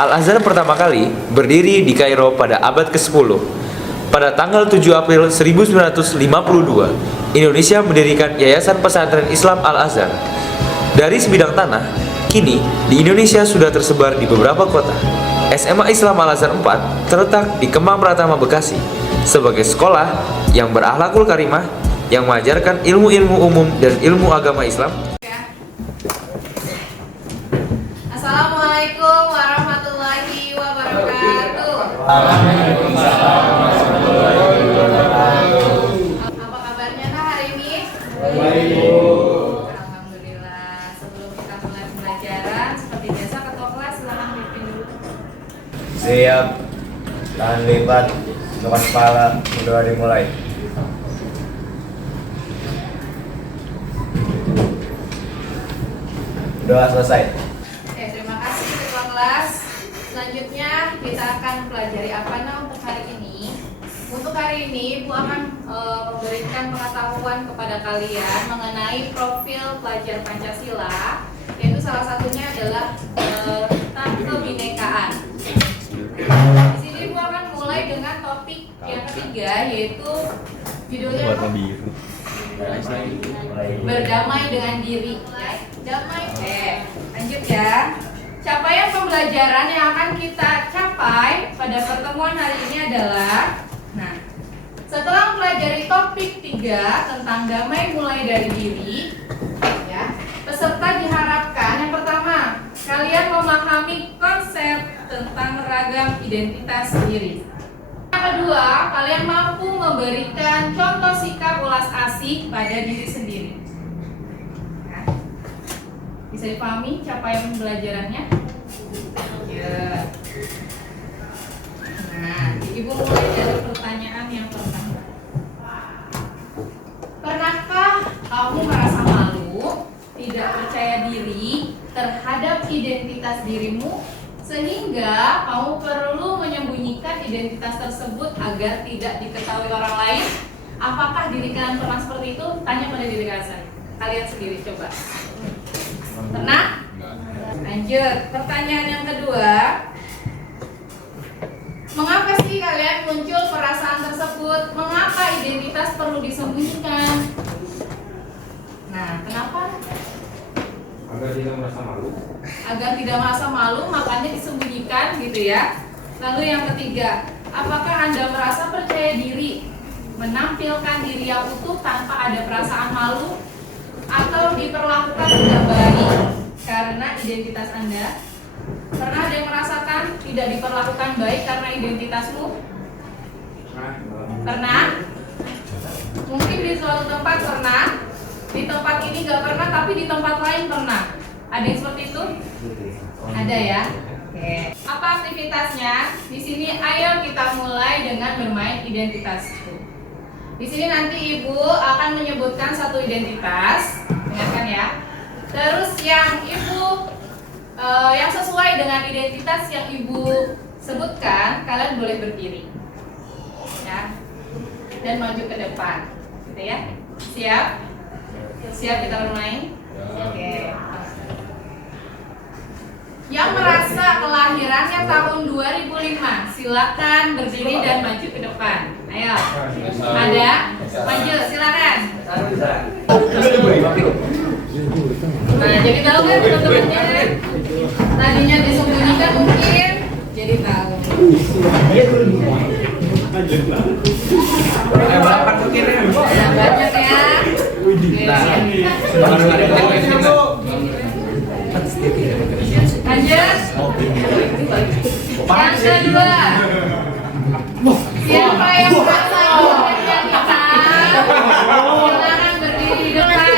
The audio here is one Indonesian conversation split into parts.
Al-Azhar pertama kali berdiri di Kairo pada abad ke-10. Pada tanggal 7 April 1952, Indonesia mendirikan Yayasan Pesantren Islam Al-Azhar. Dari sebidang tanah, kini di Indonesia sudah tersebar di beberapa kota. SMA Islam Al-Azhar 4 terletak di Kemang Pratama, Bekasi, sebagai sekolah yang berakhlakul karimah, yang mengajarkan ilmu-ilmu umum dan ilmu agama Islam. Assalamualaikum warahmatullahi wabarakatuh. Apa kabarnya hari ini? Alhamdulillah. Sebelum kita mulai pembelajaran, seperti biasa ketua kelas silakan pimpin dulu. Siap, tahan lipat, lepas kepala, berdoa dimulai. Doa selesai. Terima kasih ketua kelas. Selanjutnya kita akan pelajari apa untuk hari ini. Untuk hari ini Ibu akan memberikan pengetahuan kepada kalian mengenai profil pelajar Pancasila, yaitu salah satunya adalah tentang kebinekaan. Di sini Ibu akan mulai dengan topik yang ketiga, yaitu judulnya berdamai dengan diri. Damai. Lanjut ya. Capaian pembelajaran yang akan kita capai pada pertemuan hari ini adalah, setelah mempelajari topik 3 tentang damai mulai dari diri, ya, peserta diharapkan yang pertama, kalian memahami konsep tentang ragam identitas diri. Yang kedua, kalian mampu memberikan contoh sikap ulas asih pada diri sendiri. Bisa dipahami capaian pembelajarannya? Ya. Ibu mulai dari pertanyaan yang pertama. Pernahkah kamu merasa malu, tidak percaya diri terhadap identitas dirimu, sehingga kamu perlu menyembunyikan identitas tersebut agar tidak diketahui orang lain? Apakah diri kalian pernah seperti itu? Tanya pada diri kalian sendiri, coba. Pernah? Lanjut, pertanyaan yang kedua. Mengapa sih kalian muncul perasaan tersebut? Mengapa identitas perlu disembunyikan? Kenapa? Agar tidak merasa malu. Agar tidak merasa malu, makanya disembunyikan gitu ya. Lalu yang ketiga, apakah Anda merasa percaya diri menampilkan diri yang utuh tanpa ada perasaan malu, atau diperlakukan tidak baik karena identitas Anda? Pernah ada yang merasakan tidak diperlakukan baik karena identitasmu? Pernah? Mungkin di suatu tempat pernah, di tempat ini gak pernah, tapi di tempat lain pernah. Ada yang seperti itu? Ada ya? Oke. Apa aktivitasnya? Di sini ayo kita mulai dengan bermain identitasku. Di sini nanti Ibu akan menyebutkan satu identitas, dengarkan ya. Terus yang Ibu yang sesuai dengan identitas yang Ibu sebutkan, kalian boleh berdiri, ya, dan maju ke depan, gitu ya. Siap? Siap kita bermain? Oke. Yang merasa kelahirannya tahun 2005, silakan berdiri dan maju ke depan. Ayo. Ada? Maju, silakan. Jadi tahu kan teman-temannya? Tadinya disembunyikan mungkin jadi tahu. Banyak ya. Lanjut. Yang kedua, siapa yang merasa identitas? Silakan berdiri di depan.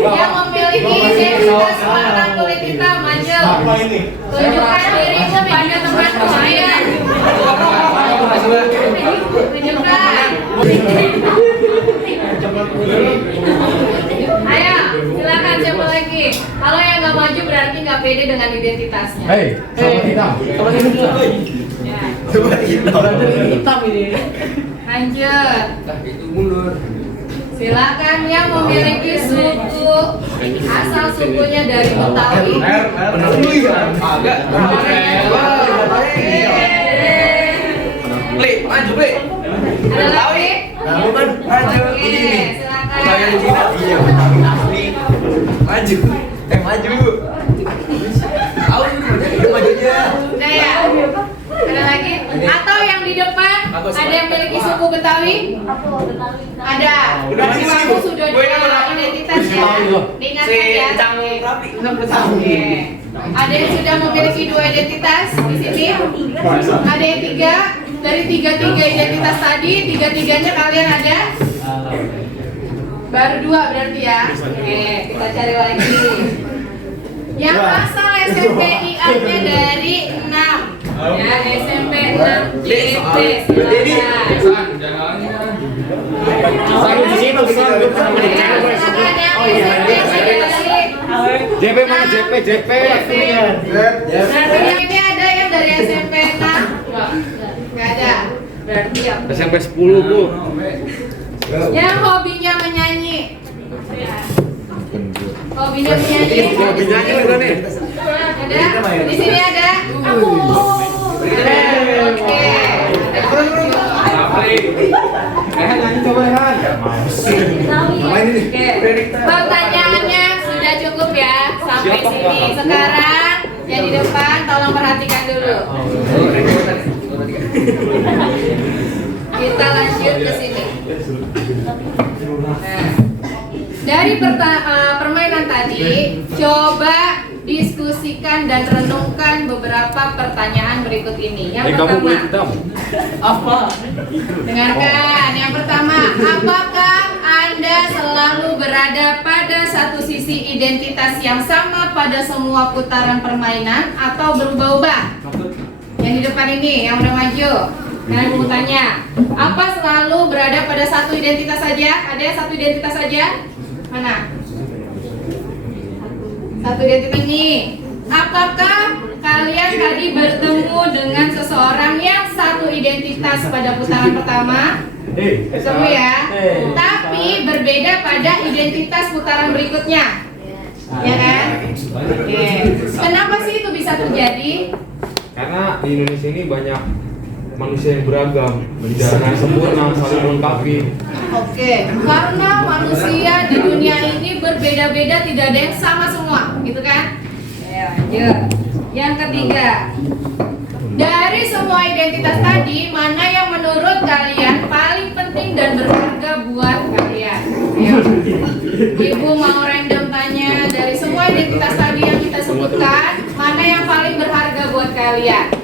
Yang memiliki identitas warna kulit hitam, maju. Tunjukkan dirimu pada temanmu, ayo. Tunjukkan. Ayo, silakan siapa lagi. Kalau yang nggak maju berarti nggak pede dengan identitasnya. Sama kita. Kalau ini juga. Ya. Hitam ini. Lanjut. Itu mundur. Silakan yang memiliki suku asal sukunya dari Betawi. Maju, Ble. Ada lagi? Kamu kan maju Oke, ini. silakan. Saya di Cina. Iya. Maju. Maju. Tahu majunya. Udah ya? Ada lagi? Atau yang di depan ada yang memiliki suku Betawi? Ada. Berarti kamu sudah dua identitas ya? Diingatkan ya? Oke. Ada yang sudah memiliki dua identitas di sini? Ada yang tiga? Dari tiga identitas tadi, tiga-tiganya kalian ada? Baru dua berarti ya? Oke, kita cari lagi. Yang asal SMPIA-nya dari 6. Ya, SMP 6 JP. Silakan. Silakan yang SMP JP mana JP? JP. Nah, ini ada yang dari SMP 6? Nggak ada. Berarti ya. SMP 10, Bu. Yang hobinya menyanyi. Hobinya menyanyi. Hobinya udah nih. Ada? Di sini ada? Oke. Oke. Pertanyaannya sudah cukup ya sampai sini. Sekarang yang di depan tolong perhatikan dulu. Kita lanjut ke sini. Nah, dari permainan tadi, coba diskusikan dan renungkan beberapa pertanyaan berikut ini. Yang pertama, Apa? dengarkan. Yang pertama, apakah Anda selalu berada pada satu sisi identitas yang sama pada semua putaran permainan atau berubah-ubah? Yang di depan ini, yang udah maju. Nah, mau tanya, apa selalu berada pada satu identitas saja? Ada satu identitas saja? Mana? Satu identitas ini. Apakah kalian tadi bertemu dengan seseorang yang satu identitas pada putaran pertama? Ketemu ya? Tapi berbeda pada identitas putaran berikutnya. Ya kan? Oke. Kenapa sih itu bisa terjadi? Karena di Indonesia ini banyak manusia yang beragam, tidak sempurna, saling melengkapi. Oke, karena manusia di dunia ini berbeda-beda, tidak ada yang sama semua, gitu kan? Ya, lanjut. Yang ketiga, dari semua identitas tadi, mana yang menurut kalian paling penting dan berharga buat kalian? Ayo. Ibu mau random tanya, dari semua identitas tadi yang kita sebutkan, mana yang paling berharga buat kalian?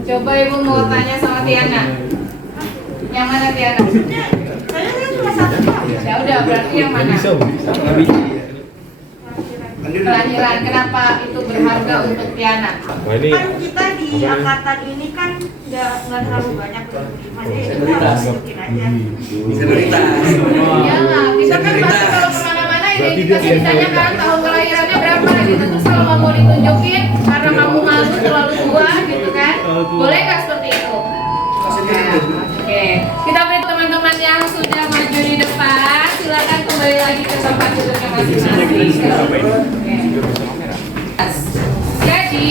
Coba ibu mau tanya sama Tiana. Yang mana Tiana? Ya udah, berarti yang mana? Kelahiran, kenapa itu berharga untuk Tiana? Nah, ini Kan kita di angkatan ini kan nggak terlalu banyak gimana ya, kita harus ikutin aja. Ya lah, kita kan pasti kalau kemana-mana identitas ditanyakan tahun kelahirannya berapa gitu. Terus kalau nggak mau ditunjukin karena kamu malu terlalu tua gitu kan? Boleh nggak seperti itu? Oke, kita beri teman-teman yang sudah maju di depan, silakan kembali lagi ke tempat duduknya masing-masing. Jadi,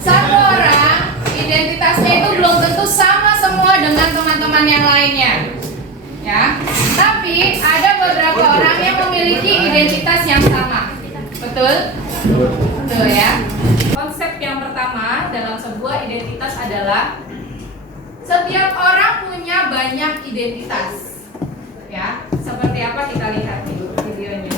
satu orang identitasnya itu belum tentu sama semua dengan teman-teman yang lainnya. Ya, tapi ada beberapa orang yang memiliki identitas yang sama. Betul? Betul ya. Konsep yang pertama dalam sebuah identitas adalah setiap orang punya banyak identitas. Ya, seperti apa kita lihat nih videonya.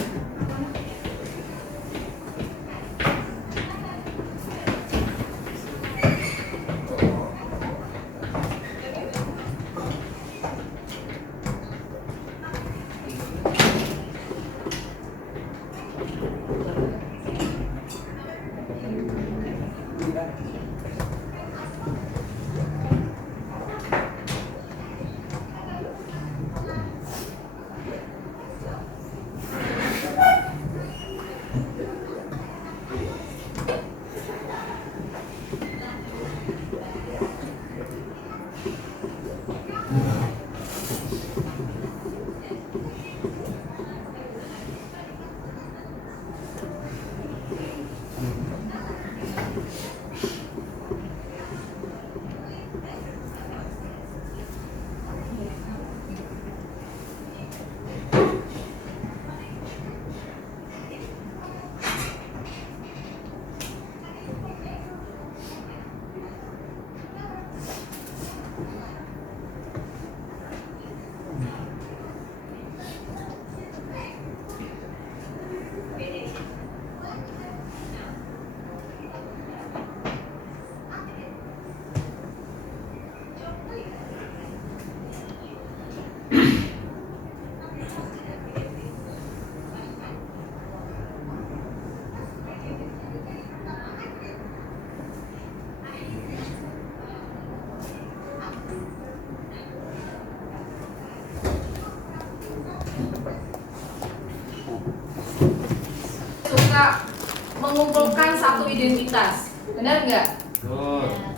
mengumpulkan satu identitas. Benar nggak?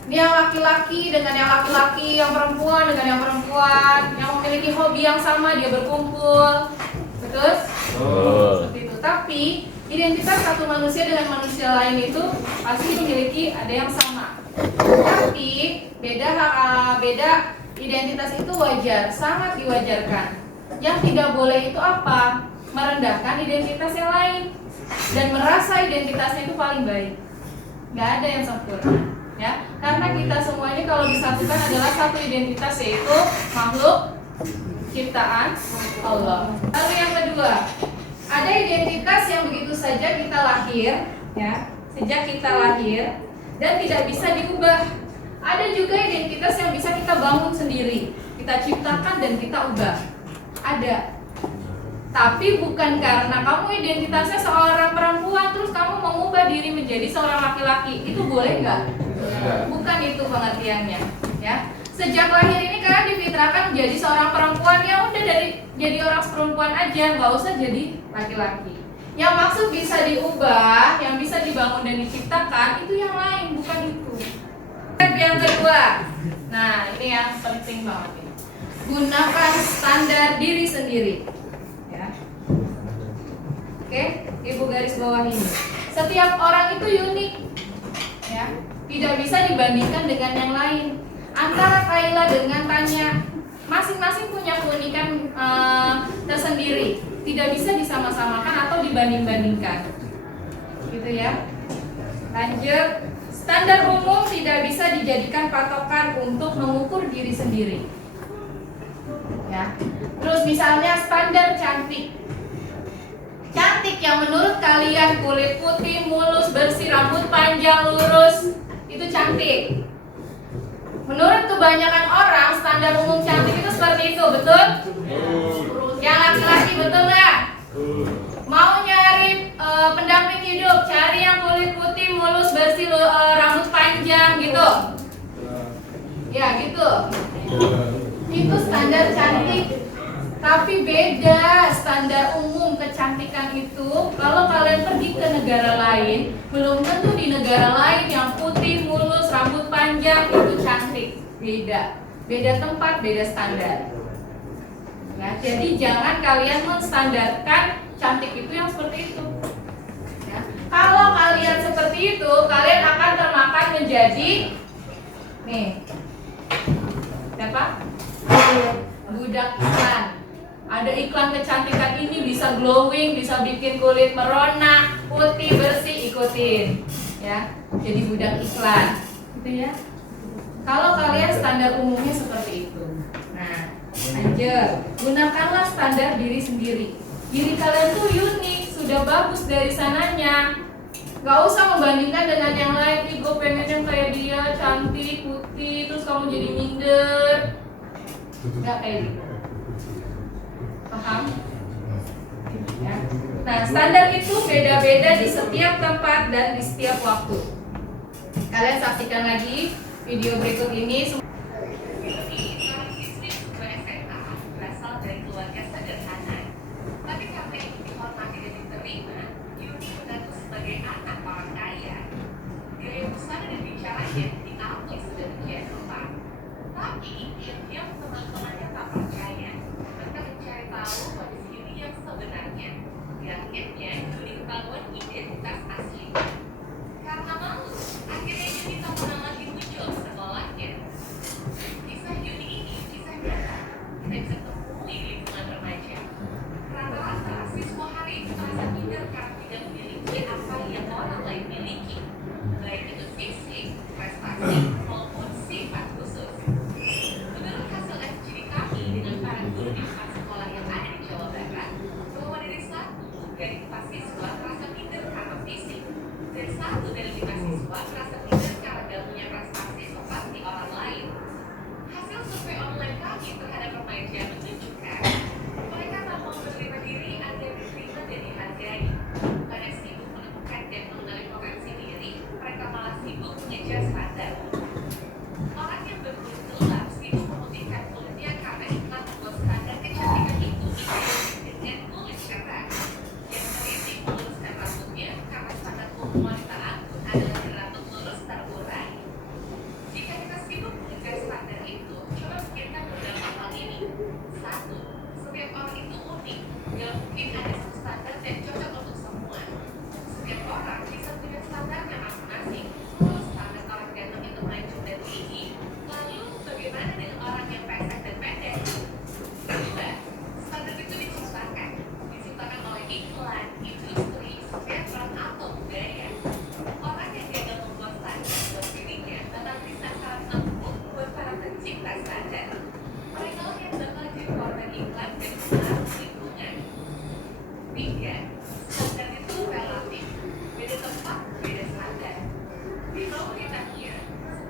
Ini yang laki-laki dengan yang laki-laki, yang perempuan dengan yang perempuan, yang memiliki hobi yang sama dia berkumpul. Betul? Seperti itu. Tapi identitas satu manusia dengan manusia lain itu pasti memiliki ada yang sama. Tapi beda identitas itu wajar, sangat diwajarkan. Yang tidak boleh itu apa? Merendahkan identitas yang lain dan merasa identitasnya itu paling baik. Nggak ada yang sempurna, ya. Karena kita semuanya kalau disatukan adalah satu identitas, yaitu makhluk ciptaan Allah. Lalu yang kedua, ada identitas yang begitu saja kita lahir, ya, sejak kita lahir dan tidak bisa diubah. Ada juga identitas yang bisa kita bangun sendiri, kita ciptakan dan kita ubah. Ada. Tapi bukan karena kamu identitasnya seorang perempuan terus kamu mengubah diri menjadi seorang laki-laki. Itu boleh nggak? Bukan itu pengertiannya, ya. Sejak lahir ini kalian difitrahkan menjadi seorang perempuan, ya udah dari jadi orang perempuan aja, nggak usah jadi laki-laki. Yang maksud bisa diubah, yang bisa dibangun dan diciptakan itu yang lain, bukan itu. Yang kedua, nah ini yang penting banget. Gunakan standar diri sendiri. Oke, ibu garis bawah ini. Setiap orang itu unik, ya, tidak bisa dibandingkan dengan yang lain. Antara Kaila dengan Tanya, masing-masing punya keunikan tersendiri, tidak bisa disama-samakan atau dibanding-bandingkan, gitu ya. Lanjut, standar umum tidak bisa dijadikan patokan untuk mengukur diri sendiri, ya. Terus misalnya standar cantik. Cantik yang menurut kalian kulit putih, mulus, bersih, rambut panjang, lurus, itu cantik. Menurut kebanyakan orang, standar umum cantik itu seperti itu, betul? Yang laki-laki betul nggak? Mau nyari pendamping hidup, cari yang kulit putih, mulus, bersih, rambut panjang, gitu. Ya, gitu. Itu standar cantik. Tapi beda standar umum kecantikan itu. Kalau kalian pergi ke negara lain, belum tentu di negara lain yang putih, mulus, rambut panjang itu cantik. Beda tempat, beda standar. Nah, jadi jangan kalian menstandarkan cantik itu yang seperti itu, ya. Kalau kalian seperti itu, kalian akan termakan menjadi siapa? Budak iklan. Ada iklan kecantikan ini bisa glowing, bisa bikin kulit merona, putih, bersih, ikutin, ya. Jadi budak iklan, gitu ya. Kalau kalian standar umumnya seperti itu. Nah, lanjut. Gunakanlah standar diri sendiri. Diri kalian tuh unik, sudah bagus dari sananya. Gak usah membandingkan dengan yang lain. Ih, gue pengen yang kayak dia, cantik, putih, terus kamu jadi minder. Gak kayak gitu. Paham? Ya. Nah, standar itu beda-beda di setiap tempat dan di setiap waktu. Kalian saksikan lagi video berikut ini. Berasal dari keluarga sederhana, tapi karena itu dihormati dan diterima, Yuni mengaku sebagai anak orang kaya. Gaya busana dan bicaranya diakui sedemikian rupa. Tapi diam-diam teman-temannya tak percaya. Mereka mencari tahu kondisi Yuni yang sebenarnya. Di akhirnya Yuni ketahuan identitas aslinya. Karena malu, akhirnya Yuni tak pernah lagi muncul di sekolahnya. Kisah Yuni ini kisah nyata. Kita bisa temui di lingkungan remaja. Rata-rata siswa hari ini merasa minder karena tidak memiliki apa yang orang lain miliki, baik itu fisik, prestasi,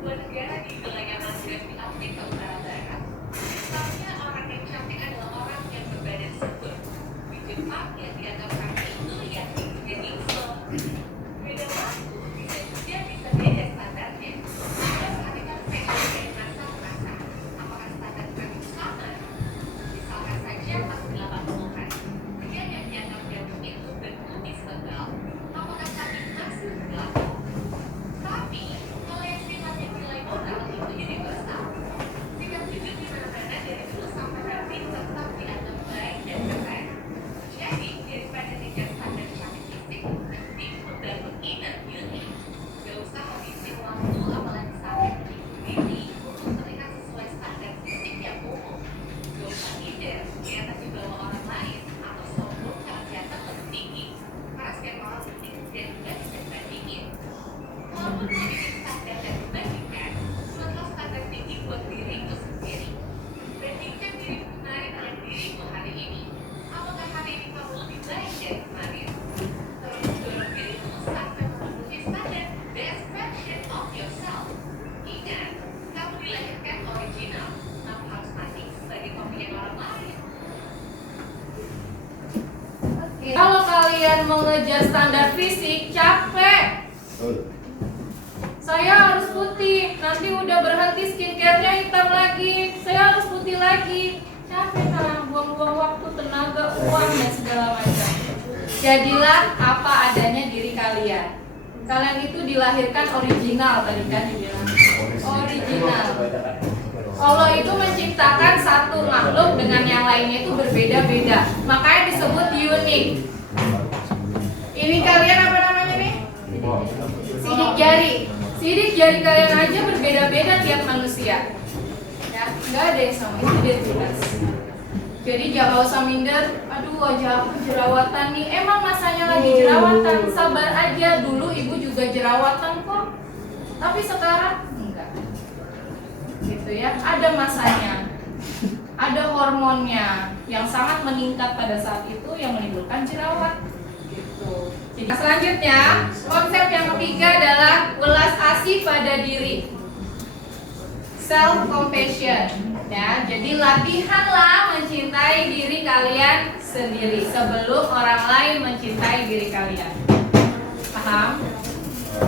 sebuah negara di wilayah Asia di Afrika Utara Barat, misalnya orang yang cantik adalah orang yang berbadan subur. Di Jepang yang dianggap cantik itu ya jadi beda waktu bisa beda standarnya. Kita perhatikan fashion dari masa ke masa. Apakah standar tren itu sama? Misalkan saja tahun 80-an, pria yang dianggap ganteng itu berkumis tebal, apakah cantik masih berlaku? Tapi kalau yang sifatnya nilai moral itu universal. Sikap hidup di mana-mana dari dulu sampai nanti tetap dianggap baik dan keren. Jadi daripada ngejar standar cantik fisik, mending membangun inner beauty. Gak usah habisin waktu apalagi sampai ini untuk terlihat sesuai standar fisik yang umum. Gak usah minder, kelihatan di bawah orang lain atau sombong karena kelihatan lebih tinggi. Karena setiap orang penting dan gak bisa dibandingin. Walaupun memiliki standar dan dibandingkan, buatlah standar tinggi buat dirimu sendiri. Bandingkan dirimu kemarin dengan dirimu hari ini. Apakah hari ini kamu lebih baik dari kemarin? Terus dorong dirimu sampai memenuhi standar best version of yourself. Ingat, kamu dilahirkan original, kamu harus mati sebagai kopi orang lain. Kalau kalian mengejar standar fisik, capek. Saya harus putih, nanti udah berhenti skincare-nya hitam lagi. Saya harus putih lagi. Capek kan, buang-buang waktu, tenaga, uang, dan segala macam. Jadilah apa adanya diri kalian. Kalian itu dilahirkan original, tadi kan dibilang. Original. Allah itu menciptakan satu makhluk dengan yang lainnya itu berbeda-beda. Makanya disebut unik. Ini kalian apa namanya nih? Sidik jari. Sidik jari kalian aja berbeda-beda tiap manusia. Ya, nggak ada yang sama, itu identitas. Jadi jangan usah minder. Aduh, wajah aku jerawatan nih. Emang masanya lagi jerawatan. Sabar aja, dulu ibu juga jerawatan kok. Tapi sekarang enggak. Gitu ya, ada masanya. Ada hormonnya yang sangat meningkat pada saat itu yang menimbulkan jerawat. Gitu. Jadi selanjutnya, konsep yang ketiga adalah welas asih pada diri. Self compassion. Ya, jadi latihanlah mencintai diri kalian sendiri sebelum orang lain mencintai diri kalian. Paham?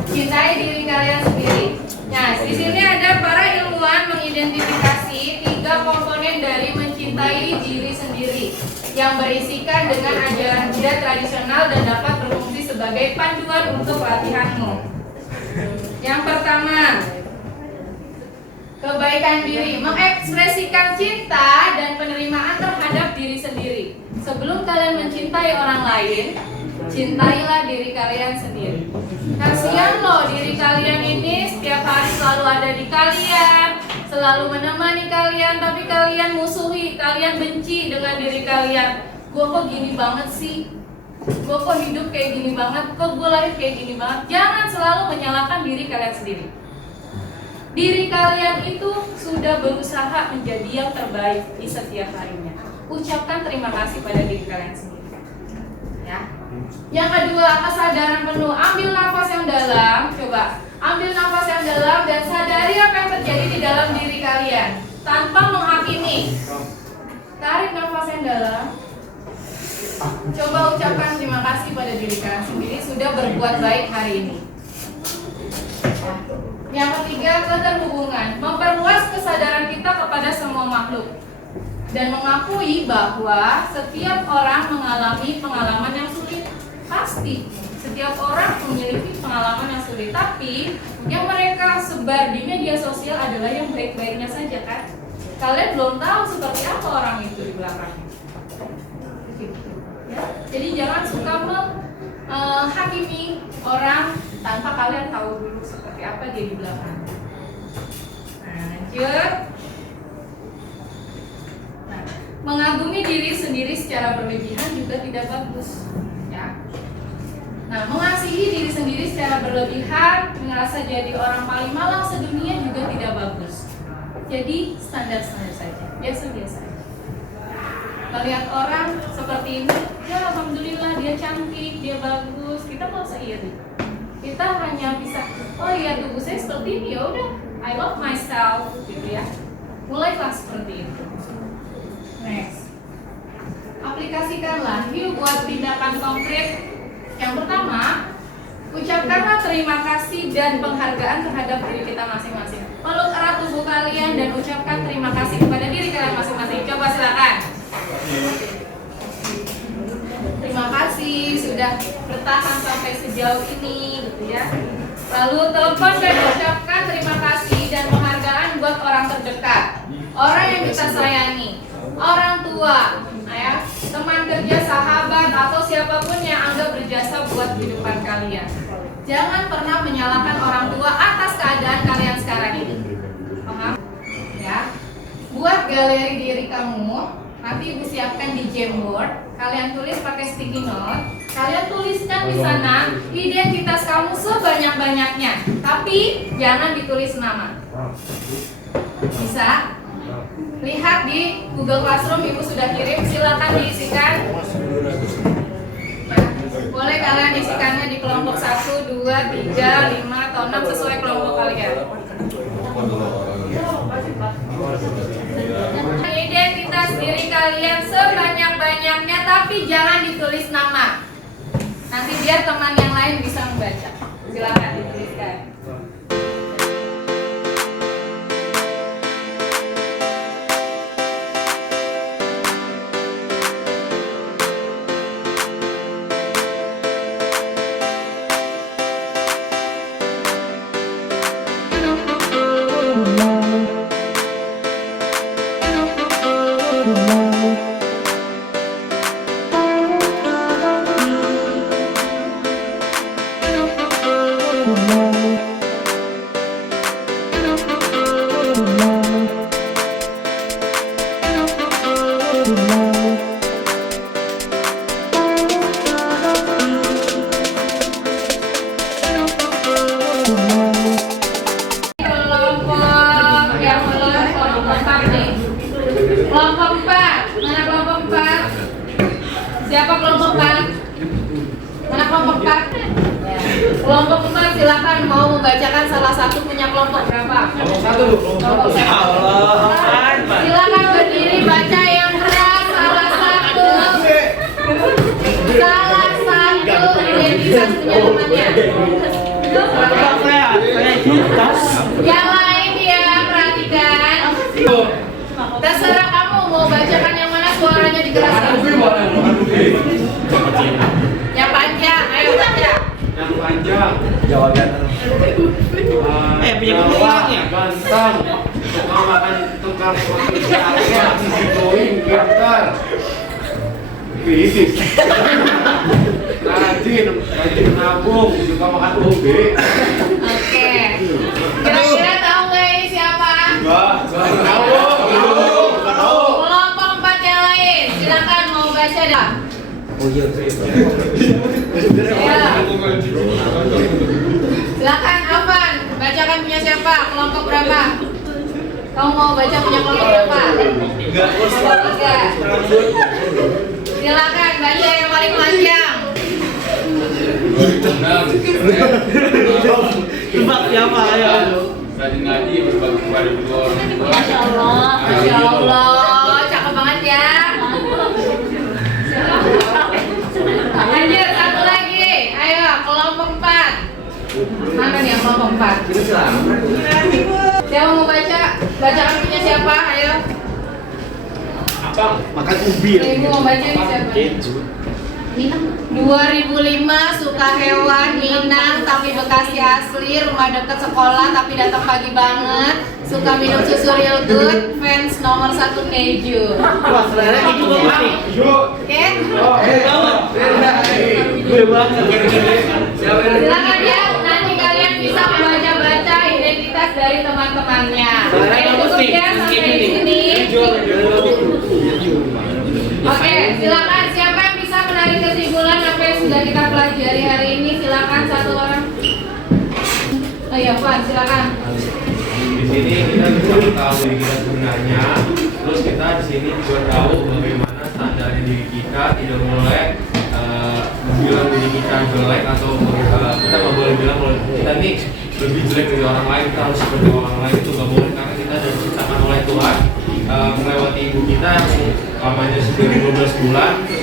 Cintai diri kalian sendiri. Nah, di sini ada para ilmuwan mengidentifikasi 3 komponen dari mencintai diri sendiri yang berisikan dengan ajaran Buddha tradisional dan dapat berfungsi sebagai panduan untuk latihanmu. Yang pertama, kebaikan diri, mengekspresikan cinta dan penerimaan terhadap diri sendiri. Sebelum kalian mencintai orang lain, cintailah diri kalian sendiri. Kasihan loh, diri kalian ini setiap hari selalu ada di kalian, selalu menemani kalian, tapi kalian musuhi, kalian benci dengan diri kalian. Gue kok gini banget sih? Gue kok hidup kayak gini banget? Kok gue lahir kayak gini banget? Jangan selalu menyalahkan diri kalian sendiri. Diri kalian itu sudah berusaha menjadi yang terbaik di setiap harinya. Ucapkan terima kasih pada diri kalian sendiri. Ya. Yang kedua, kesadaran penuh. Ambil nafas yang dalam. Coba ambil nafas yang dalam dan sadari apa yang terjadi di dalam diri kalian tanpa menghakimi. Tarik nafas yang dalam. Coba ucapkan terima kasih pada diri kalian sendiri sudah berbuat baik hari ini. Yang ketiga, keterhubungan. Memperluas kesadaran kita kepada semua makhluk dan mengakui bahwa setiap orang mengalami pengalaman yang sulit. Pasti setiap orang memiliki pengalaman yang sulit, tapi yang mereka sebar di media sosial adalah yang baik-baiknya saja kan. Kalian belum tahu seperti apa orang itu di belakangnya. Ya? Jadi jangan suka menghakimi orang tanpa kalian tahu dulu seperti apa dia di belakang. Nah, lanjut. Nah, mengagumi diri sendiri secara berlebihan juga tidak bagus. Ya. Nah, mengasihi diri sendiri secara berlebihan, merasa jadi orang paling malang sedunia juga tidak bagus. Jadi standar-standar saja, biasa-biasa aja. Melihat orang seperti ini, ya alhamdulillah dia cantik, dia bagus, kita nggak usah iri. Kita hanya bisa, oh iya tubuh saya seperti ini, ya udah I love myself, gitu ya. Mulailah seperti itu. Next. Aplikasikanlah you buat tindakan konkret. Yang pertama, ucapkanlah terima kasih dan penghargaan terhadap diri kita masing-masing. Peluk erat tubuh kalian dan ucapkan terima kasih kepada diri kalian masing-masing. Coba silakan. Terima kasih sudah bertahan sampai sejauh ini, gitu ya. Lalu telepon dan ucapkan terima kasih dan penghargaan buat orang terdekat, orang yang kita sayangi, orang tua, ya, teman kerja, sahabat, atau siapapun yang anggap berjasa buat kehidupan kalian. Jangan pernah menyalahkan orang tua atas keadaan kalian sekarang ini. Paham? Ya. Buat galeri diri kamu. Nanti Ibu siapkan di Jamboard. Kalian tulis pakai sticky note. Kalian tuliskan di sana identitas kamu sebanyak-banyaknya. Tapi jangan ditulis nama. Bisa? Lihat di Google Classroom, Ibu sudah kirim. Silakan diisikan. Boleh kalian isikannya di kelompok 1, 2, 3, 5, atau 6 sesuai kelompok kalian. Identitas diri kalian sebanyak-banyaknya, tapi jangan ditulis nama. Nanti biar teman yang lain bisa membaca. Silakan dituliskan. Siapa kelompok 4? Mana kelompok 4? Kelompok 4 silakan mau membacakan salah satu punya kelompok berapa? Kelompok 1. Silakan berdiri baca yang keras salah satu. Salah satu identitas punya temannya. Yang lain ya perhatikan. Terserah kamu mau bacakan yang mana, suaranya dikeraskan. Yang panjang, ayo baca. Yang panjang. Jawaban. Punya ya? Ganteng. Suka makan tukang roti siapa? Going pintar. Bisnis. Rajin nabung, suka makan ubi. Oke. Kira-kira tahu nggak ini siapa? Tahu. Kelompok 4 yang lain, silakan mau baca dah. Oh iya. Ya. Silakan Afan, bacakan punya siapa? Kelompok berapa? Kamu mau baca punya kelompok berapa? 3. Silakan baca yang paling panjang. Tebak siapa ya? Rajin ngaji berbagi kepada kedua orang tua. Masya Allah, cakep banget ya. Lanjut, satu lagi. Ayo, kelompok 4. Mana nih yang kelompok 4? Siapa mau baca? Bacakan punya siapa? Ayo. Abang. Makan ubi. Ibu mau baca nih siapa? 2005 suka hewan, Minang tapi Bekasi asli, rumah dekat sekolah tapi datang pagi banget, suka minum susu Real Good, fans nomor 1 keju. Wah, selera itu bapak nih. Oke? Gue banget. Silakan ya, nanti kalian bisa membaca-baca identitas dari teman-temannya. Oke, cukup ya sampai di sini. Oke, silakan siapa yang bisa menarik kesimpulan apa yang sudah kita pelajari hari ini? Silakan satu orang. Oh iya, Puan, silakan. Di sini kita bisa tahu diri kita sebenarnya, terus kita di sini juga tahu bagaimana standarnya diri kita, tidak boleh bilang diri kita jelek atau kita nggak boleh bilang kalau kita ini lebih jelek dari orang lain, kita harus seperti orang lain, itu nggak boleh karena kita sudah diciptakan oleh Tuhan melewati ibu kita yang lamanya sudah 12 bulan. 9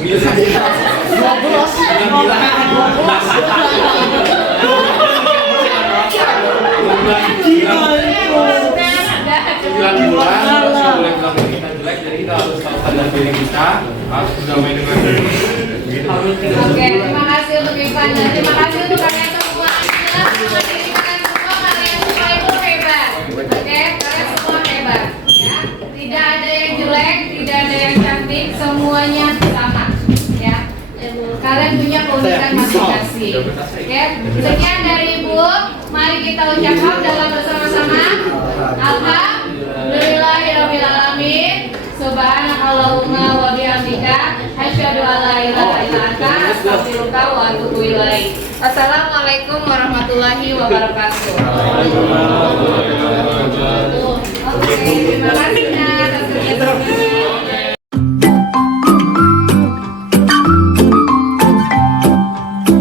bulan terus nggak boleh bilang kita jelek, jadi kita harus tahu sadar diri kita, harus berdamai dengan diri. Begitu. Oke, terima kasih untuk Ivan dan terima kasih untuk kalian semua. Jelas diri kalian semua, kalian semua itu hebat. Oke, kalian semua hebat. Ya, tidak ada yang jelek, tidak ada yang cantik, semuanya sama. Ya, kalian punya keunikan masing-masing. Oke, sekian dari Ibu. Mari kita ucapkan dalam bersama-sama. Alhamdulillahirabbil alamin. Subhanakallahumma wa bihamdika asyhadu an la ilaha illa anta astaghfiruka wa atubu ilaik. Assalamualaikum warahmatullahi wabarakatuh. Oke, terima kasih.